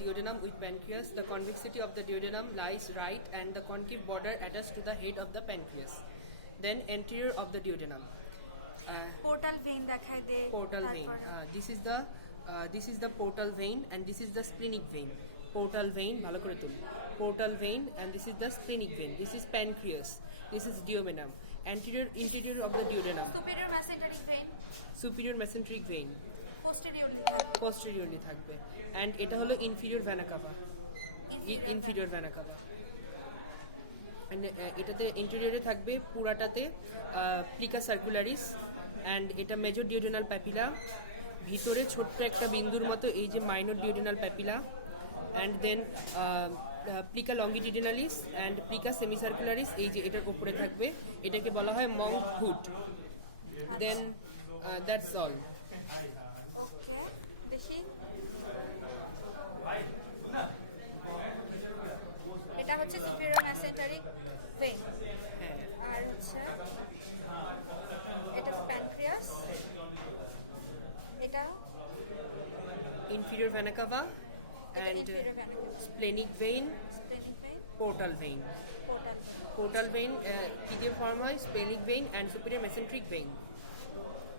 duodenum with pancreas. The convexity of the duodenum lies right and the concave border attached to the head of the pancreas. Then anterior of the duodenum. Portal vein দেখাই দে Portal vein. This is the portal vein and this is the splenic vein. Portal vein, ভালো করে তুল. Portal vein and this is the splenic vein. This is pancreas. This is duodenum. Interior of the duodenum. Superior mesenteric vein Superior mesenteric vein. Posteriorly Posteriorly থাকবে. And এটা হলো inferior vena cava. Inferior vena cava. And এটাতে ইন্টেরিয়রে থাকবে পুরাটাতে plica circularis and এটা major duodenal papilla, ভিতরে ছোট্ট একটা বিন্দুর মতো এই যে minor duodenal papilla, and then plica longitudinalis and plica semicircularis এই যে এটার উপরে থাকবে, এটাকে বলা হয় monk hood. Then that's all. বেশি এটা হচ্ছে সুপিরিয়র মেসেন্টারিক ভেইন হ্যাঁ, আর হচ্ছে এটা প্যানক্রিয়াস, এটা inferior vena cava and inferior vena cava, splenic vein, splenic vein, portal vein. portal Portal vein কি দিয়ে ফর্ম হয়? splenic vein and superior mesenteric vein.